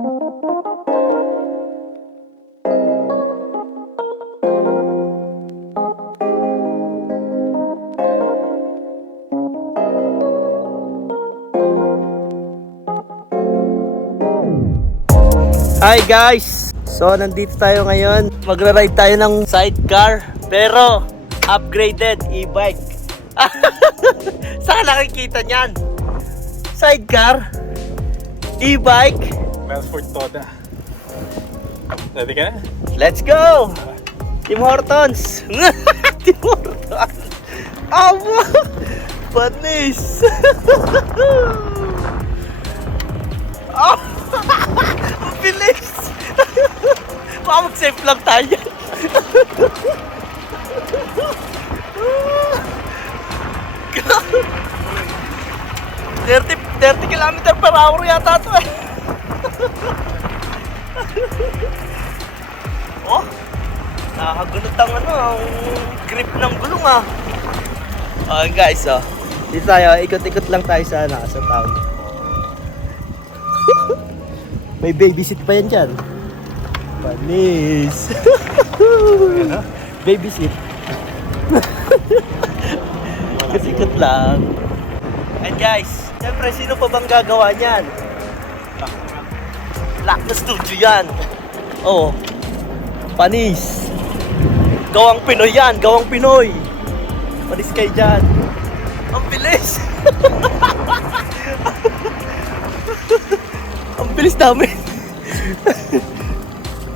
Hi guys! So nandito tayo ngayon. Magra-ride tayo ng sidecar pero upgraded e-bike. Saan nakikita niyan? Sidecar, e-bike. Melford Toda. Ready ka na? Let's go! Tim Hortons! Tim Hortons! Aba! Panis! Oh! Ang bilis! Baka mag-safe lang tayo. 30 kilometer per hour yata ito eh. Oh! Nakakagunot ang ang grip ng gulong ah. Okay guys, oh. Dito tayo, ikot-ikot lang tayo sa town. May babysit pa yan dyan. Panis. Babysit. Ikot lang. And guys, siyempre sino pa bang gagawa niyan? Lock na studio yan. Oh. Panis. Gawang Pinoy yan, gawang Pinoy. Panis kayo dyan. Ang bilis. Ang bilis namin.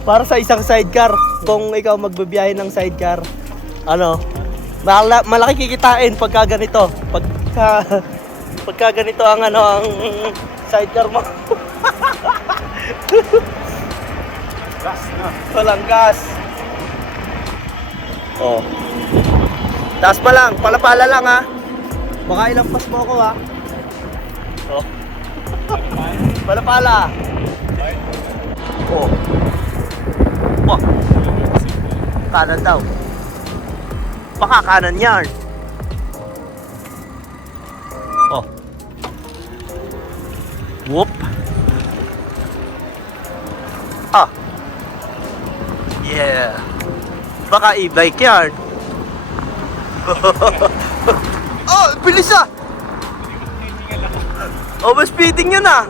Para sa isang sidecar, kung ikaw magbabiyahe ng sidecar, malaki kikitain pagka ganito. Pagka ganito ang ang sidecar mo. Gas na. Walang gas. Oh. Taas pa lang, palapala lang ha. Baka ilampas mo ako ha. Oh. Palapala. Oh. Wah. Kanan daw. Baka kanan yan. Oh. Whoop. Ah. Yeah. Baka e-bike yan. Oh, bilis ah. Oh, mas speeding yun ah.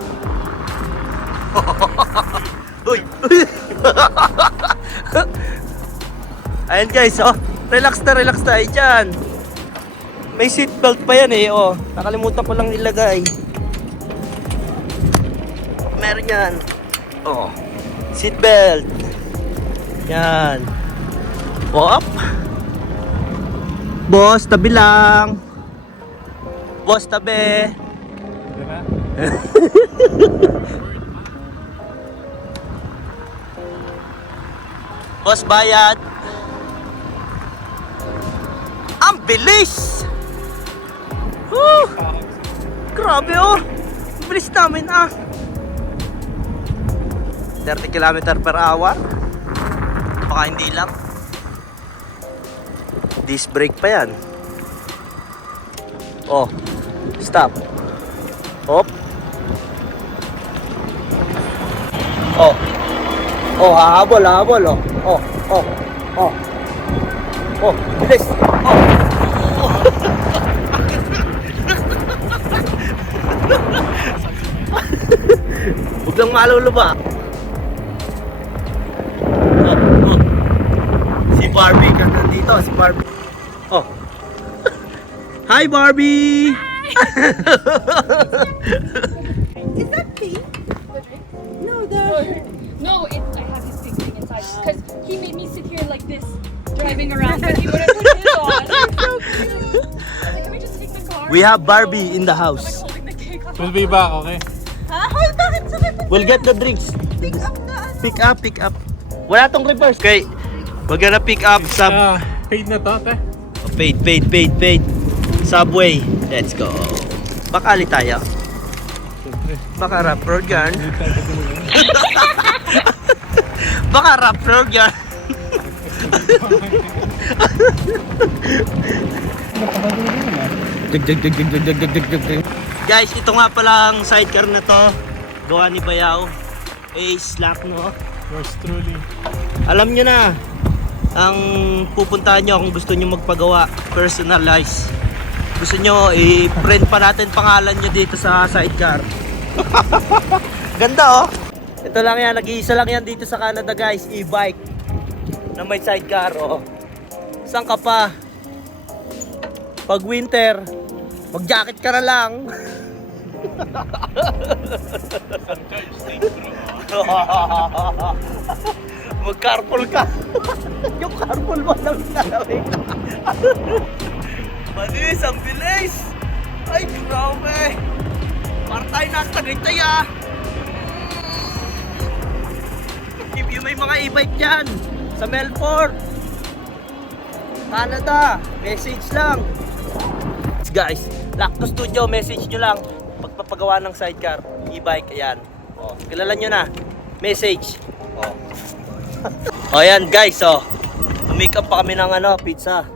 Uy. Ayan guys, oh. Relax tayo dyan. May seatbelt pa yan eh, oh. Nakalimutan ko lang ilagay. Meron yan. Oh. Seatbelt. Yan. Whoop. Boss, tabi lang. Boss, tabi. Diba? Boss, bayad. Ang bilis! Woo! Grabe oh! Ang bilis namin ah! 30 km per hour? Baka hindi lang. Disc brake pa yan. Oh, stop. Hop. Oh. Oh, hahabol oh. Oh, bilis. Oh. Huwag lang maluluba. Oh. Si Barbie, nandito si Barbie. Oh. Hi Barbie. Is that pink? No, No, I have his big thing inside because he made me sit here like this, driving around, but he wouldn't put his on. I was like, can we just take the car? We have Barbie in the house. I'm like holding the cake on. Will be back, okay? Ha? Hold, bakit sakit pa? We'll get the drinks. Pick up na ano? Pick up. Wala tong reverse. Okay, we're gonna pick up some Paid na to, te. paid. Subway. Let's go. Bakali tayo. Baka rap road yan. Baka rap road yan. Guys, ito nga pala ang sidecar na to. Gawa ni Bayaw. Ace Lock, no? Yours truly. Alam nyo na, ang pupuntahan nyo kung gusto nyo magpagawa, personalize. Gusto nyo, i-print pa natin pangalan nyo dito sa sidecar. Ganda, oh. Ito lang yan, nag-iisa lang yan dito sa Canada, guys. E-bike na may sidecar, oh. Saan ka pa? Pag winter, mag-jacket ka na lang. Mag-carpool ka. Yung carpool mo lang lalawin. Manis, ang bilis. Ay, grabe. Para tayo nasa Tagaytay, ah. Yung may mga e-bike dyan sa Melbourne, Canada, message lang. Guys, Lock to Studio, message nyo lang. Pagpapagawa ng sidecar, e-bike, ayan. O, kilala nyo na. Message. O. O, ayan guys, o. Make up pa kami ng pizza.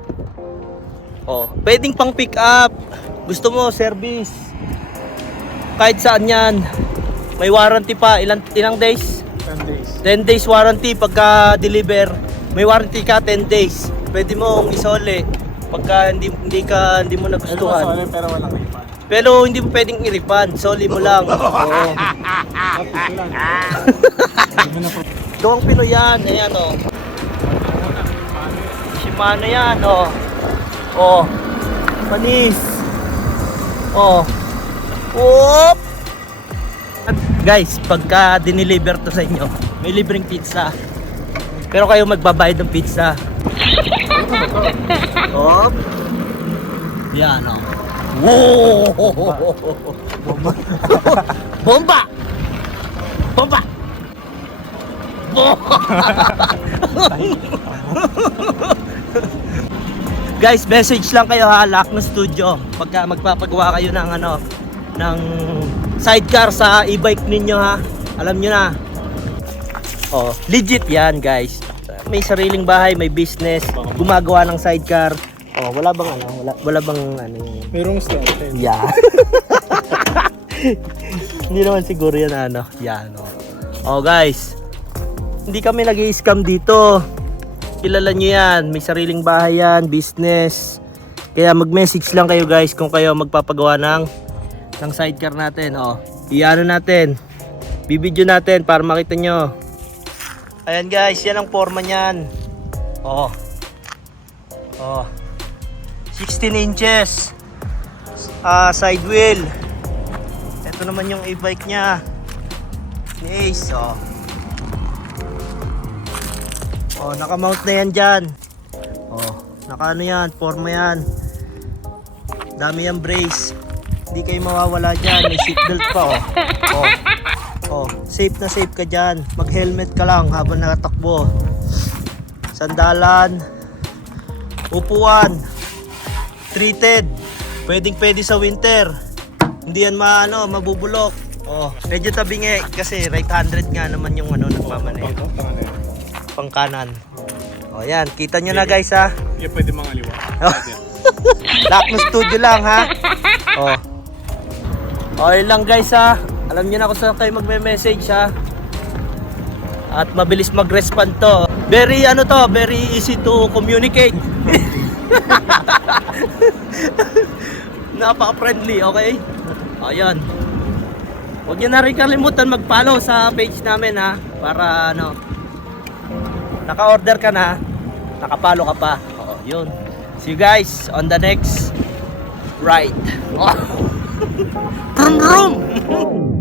O, pwedeng pang pick up. Gusto mo, service. Kahit saan yan. May warranty pa. Ilang days? 10 days. 10 days warranty pagka-deliver. May warranty ka 10 days. Pwede mong isole pagka hindi mo nagustuhan. Pero walang refund. Pero hindi mo pwedeng i-refund. Soli mo lang. Oo. Gawang Pinoy yan. Ayan, oh. Shimano yan, oh. Oh. Panis. Oh. Oop. Guys, pagka dineliver to sa inyo, may libreng pizza. Pero kayo magbabayad ng pizza. Oop. Yan, oh. Wow! Bomba! Bomba! Bomba! Guys, message lang kayo ha, Lock no Studio. Pagka magpapagawa kayo ng ng sidecar sa e-bike ninyo ha. Alam nyo na. Oh, legit yan, guys. May sariling bahay, may business, gumagawa ng sidecar. Oh, wala bang wala bang Merong stop. yeah. Hindi naman siguro yan yan, oh. Oh, guys. Hindi kami nag-i-scam dito. Kilala nyo yan, may sariling bahay yan, business. Kaya mag-message lang kayo, guys, kung kayo magpapagawa ng sidecar natin, oh. Iano natin. Bibidyo natin para makita nyo. Ayan, guys, yan ang forma niyan. Oh. Oh. 16 inches side wheel. Ito naman yung e-bike nya ni Ace, oh. Oh, naka-mount na yan dyan. Oh, naka-ano yan, forma yan. Dami yung brace. Hindi kayo mawawala dyan. May seatbelt pa, oh. Oh. Oh, safe na safe ka dyan. Mag-helmet ka lang habang nakatakbo. Sandalan, upuan, treated. Pwede sa winter. Hindi yan mabubulok. Oh, medyo tabingi kasi right-handed nga naman yung nagmamaneho. Pang kanan. Oh, yan. Kita nyo na, guys, ha. Yeah, pwede mangaliwa. Lock no Studio lang, ha. Oh. Okay lang, guys, ha. Alam nyo na kung saan kayo magme-message, ha. At mabilis mag-respond to. Very very easy to communicate. Napaka-friendly, okay? Ayan. Huwag nyo na rin kalimutan mag-follow sa page namin, ha. Para naka-order ka na, naka-follow ka pa. Oo, yun. See you guys on the next ride. Oh. Vroom vroom!